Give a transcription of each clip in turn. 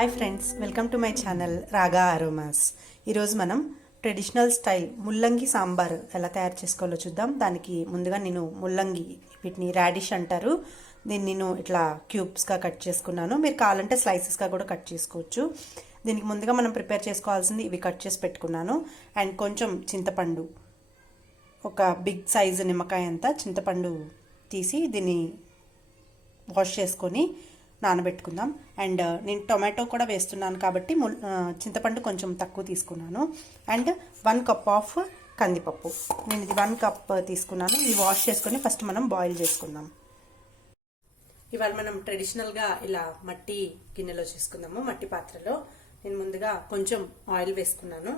Hi friends, welcome to my channel రాగా aromas. ఈరోజు మనం ట్రెడిషనల్ స్టైల్ ముల్లంగి సాంబార్ ఎలా తయారు చేసుకోవాలో చూద్దాం. దానికి ముందుగా నేను ముల్లంగి, వీటిని రాడిష్ అంటారు, దీన్ని నేను ఇట్లా క్యూబ్స్గా కట్ చేసుకున్నాను. మీరు కావాలంటే స్లైసెస్గా కూడా కట్ చేసుకోవచ్చు. దీనికి ముందుగా మనం ప్రిపేర్ చేసుకోవాల్సింది ఇవి కట్ చేసి పెట్టుకున్నాను. అండ్ కొంచెం చింతపండు, ఒక బిగ్ సైజు నిమ్మకాయ అంతా చింతపండు తీసి దీన్ని వాష్ చేసుకొని నానబెట్టుకుందాం. అండ్ నేను టొమాటో కూడా వేస్తున్నాను కాబట్టి చింతపండు కొంచెం తక్కువ తీసుకున్నాను. అండ్ 1 కప్ ఆఫ్ కందిపప్పు, నేను ఇది 1 కప్ తీసుకున్నాను. ఇది వాష్ చేసుకొని ఫస్ట్ మనం బాయిల్ చేసుకుందాం. ఇవాళ మనం ట్రెడిషనల్గా ఇలా మట్టి గిన్నెలో చేసుకుందాము. మట్టి పాత్రలో నేను ముందుగా కొంచెం ఆయిల్ వేసుకున్నాను.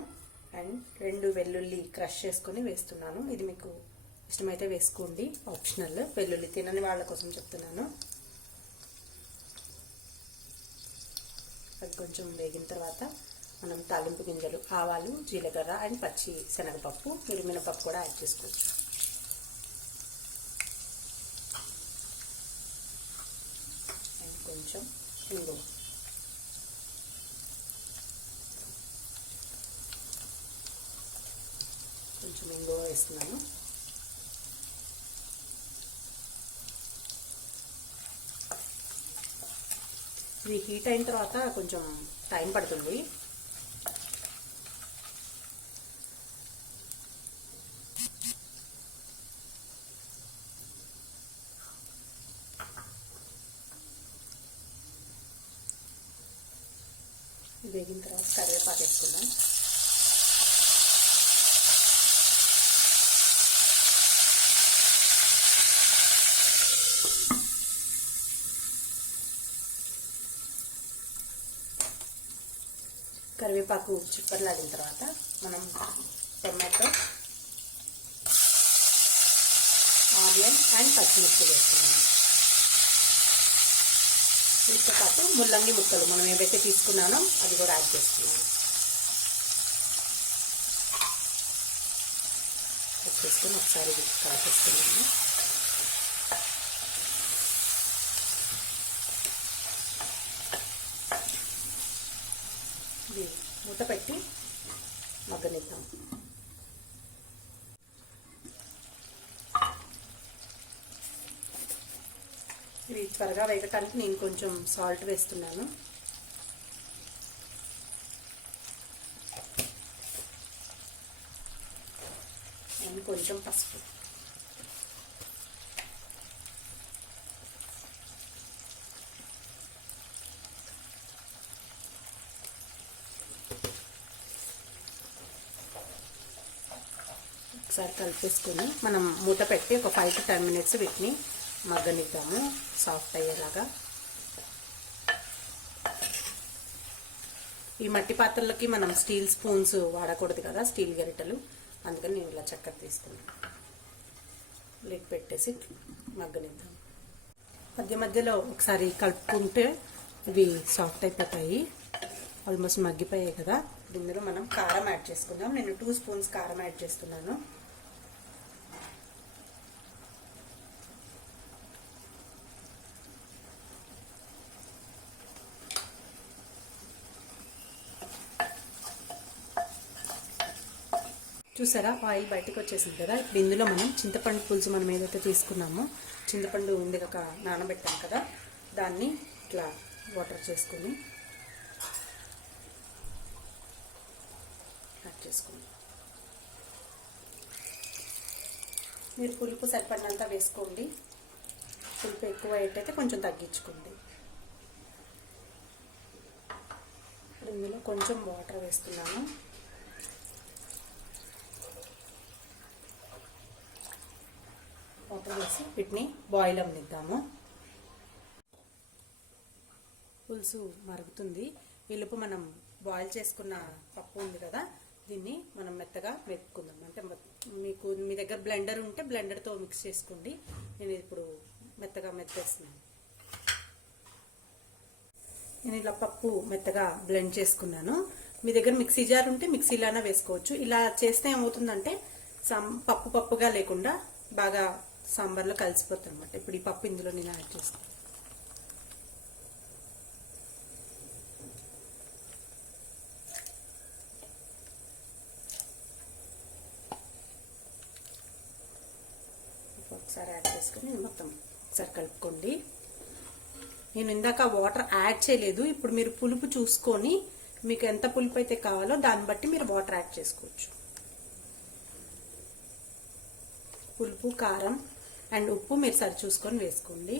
అండ్ 2 వెల్లుల్లి క్రష్ చేసుకొని వేస్తున్నాను. ఇది మీకు ఇష్టమైతే వేసుకోండి, ఆప్షనల్. వెల్లుల్లి తినని వాళ్ళ కోసం చెప్తున్నాను. అది కొంచెం వేగిన తర్వాత మనం తాలింపు గింజలు, ఆవాలు, జీలకర్ర అండ్ పచ్చి శనగపప్పు, మినపప్పు కూడా యాడ్ చేసుకోవచ్చు. అండ్ కొంచెం ఇంగువ, వేస్తున్నాను. ఇది హీట్ అయిన తర్వాత కొంచెం టైం పడుతుంది. వేగిన తర్వాత కరివేపాకు వేసుకుందాం. కరివేపాకు చిప్పర్లాడిన తర్వాత మనం టొమాటో, ఆనియన్ అండ్ పచ్చిమిర్చి వేస్తున్నాం. వీటితో పాటు ముల్లంగి ముక్కలు మనం ఏవైతే తీసుకున్నానో అది కూడా యాడ్ చేస్తున్నాం. వేసుకొని ఒకసారి కలిపేస్తున్నాము. మూత పెట్టి మగ్గనిద్దాం. ఇవి త్వరగా వేగటానికి నేను కొంచెం సాల్ట్ వేస్తున్నాను. అండ్ కొంచెం పసుపు. ఒకసారి కలిపేసుకొని మనం మూత పెట్టి ఒక 5 to 10 minutes వీటిని మగ్గనిద్దాము, సాఫ్ట్ అయ్యేలాగా. ఈ మట్టి పాత్రలకి మనం స్టీల్ స్పూన్స్ వాడకూడదు కదా, స్టీల్ గరిటెలు, అందుకని నేను ఇలా చక్కెర తీసుకున్నాను. లిడ్ పెట్టేసి మగ్గనిద్దాం. మధ్య మధ్యలో ఒకసారి కలుపుకుంటే ఇవి సాఫ్ట్ అయిపోతాయి. ఆల్మోస్ట్ మగ్గిపోయాయి కదా. ఇందులో మనం కారం యాడ్ చేసుకుందాం. నేను 2 స్పూన్స్ కారం యాడ్ చేస్తున్నాను. చూసారా, ఆయిల్ బయటకు వచ్చేసింది కదా. ఇప్పుడు ఇందులో మనం చింతపండు పులుసు మనం ఏదైతే తీసుకున్నామో, చింతపండు ఉందిగా నానబెట్టాం కదా, దాన్ని ఇట్లా వాటర్ చేసుకుని యాడ్ చేసుకుందాం. మీరు పులుపు సరిపడినంత వేసుకోండి. పులుపు ఎక్కువ అయ్యేటైతే కొంచెం తగ్గించుకోండి. ఇందులో కొంచెం వాటర్ వేస్తున్నాను. వాటర్ వేసి వీటిని బాయిల్ అవ్వనిద్దాము. పులుసు మరుగుతుంది. ఈలోపు మనం బాయిల్ చేసుకున్న పప్పు ఉంది కదా, దీన్ని మనం మెత్తగా మెత్తుకుందాం. అంటే మీ దగ్గర బ్లెండర్ ఉంటే బ్లెండర్తో మిక్స్ చేసుకోండి. నేను ఇప్పుడు మెత్తగా మెత్తేస్తున్నాను. నేను ఇలా పప్పు మెత్తగా బ్లెండ్ చేసుకున్నాను. మీ దగ్గర మిక్సీ జార్ ఉంటే మిక్సీలోనే వేసుకోవచ్చు. ఇలా చేస్తే ఏమవుతుందంటే పప్పు పప్పుగా లేకుండా బాగా సాంబార్లో కలిసిపోతుంది అన్నమాట. ఇప్పుడు ఈ పప్పు ఇందులో నేను యాడ్ చేస్తాను. ఒకసారి యాడ్ చేసుకొని మొత్తం ఒకసారి కలుపుకోండి. నేను ఇందాక వాటర్ యాడ్ చేయలేదు. ఇప్పుడు మీరు పులుపు చూసుకొని మీకు ఎంత పులుపు అయితే కావాలో దాన్ని బట్టి మీరు వాటర్ యాడ్ చేసుకోవచ్చు. పులుపు, కారం అండ్ ఉప్పు మీరు సరి చూసుకొని వేసుకోండి.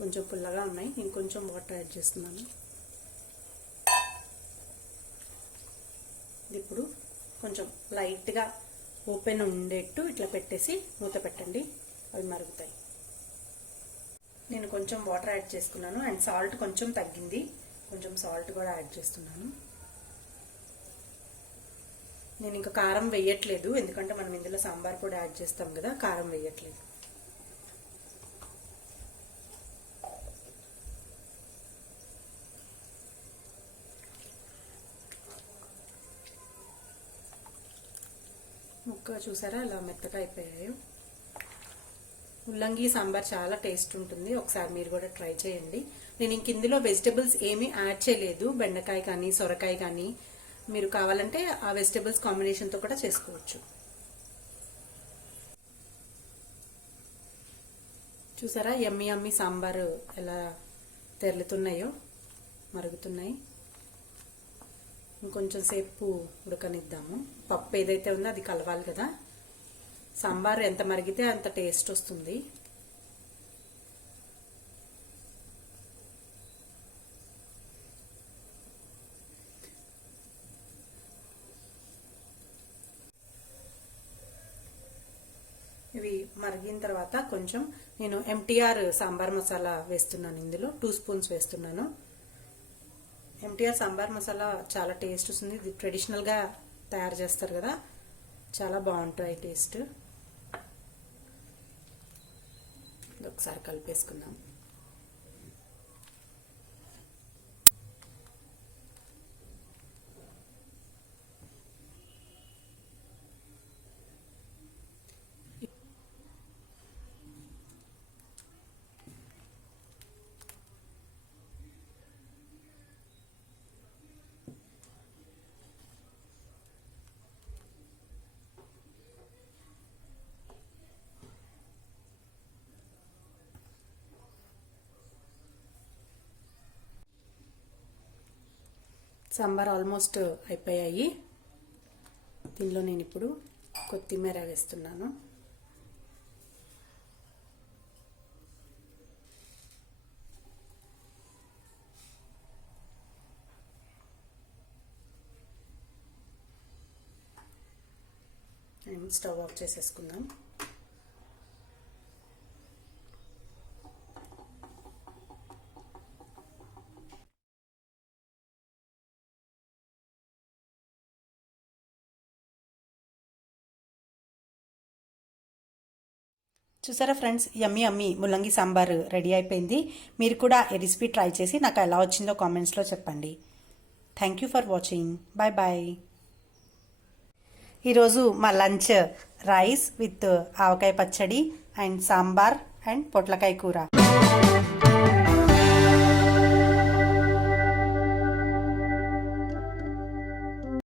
కొంచెం పుల్లగా ఉన్నాయి, నేను కొంచెం వాటర్ యాడ్ చేస్తున్నాను. ఇప్పుడు కొంచెం లైట్గా ఓపెన్ ఉండేట్టు ఇట్లా పెట్టేసి మూత పెట్టండి, అవి మరుగుతాయి. నేను కొంచెం వాటర్ యాడ్ చేసుకున్నాను అండ్ సాల్ట్ కొంచెం తగ్గింది, కొంచెం సాల్ట్ కూడా యాడ్ చేస్తున్నాను. నేను ఇంకా కారం వేయట్లేదు, ఎందుకంటే మనం ఇందులో సాంబార్ పొడి యాడ్ చేస్తాం కదా, కారం వేయట్లేదు. ముక్క చూసారా అలా మెత్తగా అయిపోయాయి. ముల్లంగి సాంబార్ చాలా టేస్ట్ ఉంటుంది, ఒకసారి మీరు కూడా ట్రై చేయండి. నేను ఇంక ఇందులో వెజిటబుల్స్ ఏమీ యాడ్ చేయలేదు, బెండకాయ కానీ సొరకాయ కానీ. మీరు కావాలంటే ఆ వెజిటబుల్స్ కాంబినేషన్తో కూడా చేసుకోవచ్చు. చూసారా యమ్మీ యమ్మీ సాంబార్ ఎలా తెరులుతున్నాయో, మరుగుతున్నాయి. ఇంకొంచెం సేపు ఉడకనిద్దాము. పప్పు ఏదైతే ఉందో అది కలవాలి కదా. సాంబార్ ఎంత మరిగితే అంత టేస్ట్ వస్తుంది. ఇవి మరిగిన తర్వాత కొంచెం నేను ఎంటీఆర్ సాంబార్ మసాలా వేస్తున్నాను. ఇందులో 2 స్పూన్స్ వేస్తున్నాను. ఎంటీఆర్ సాంబార్ మసాలా చాలా టేస్ట్ వస్తుంది. ఇది ట్రెడిషనల్గా తయారు చేస్తారు కదా, చాలా బాగుంటాయి టేస్ట్. ఒకసారి కలిపేసుకుందాం. సాంబార్ ఆల్మోస్ట్ అయిపోయాయి. దీనిలో నేను ఇప్పుడు కొత్తిమీర వేస్తున్నాను. స్టవ్ ఆఫ్ చేసేసుకుందాం. చూసారా ఫ్రెండ్స్, యమ్మీ యమ్మీ ముల్లంగి సాంబార్ రెడీ అయిపోయింది. మీరు కూడా ఈ రెసిపీ ట్రై చేసి నాకు ఎలా వచ్చిందో కామెంట్స్లో చెప్పండి. Thank you for watching. Bye bye. ఈరోజు మా లంచ్ రైస్ విత్ ఆవకాయ పచ్చడి అండ్ సాంబార్ అండ్ పొట్లకాయ కూర.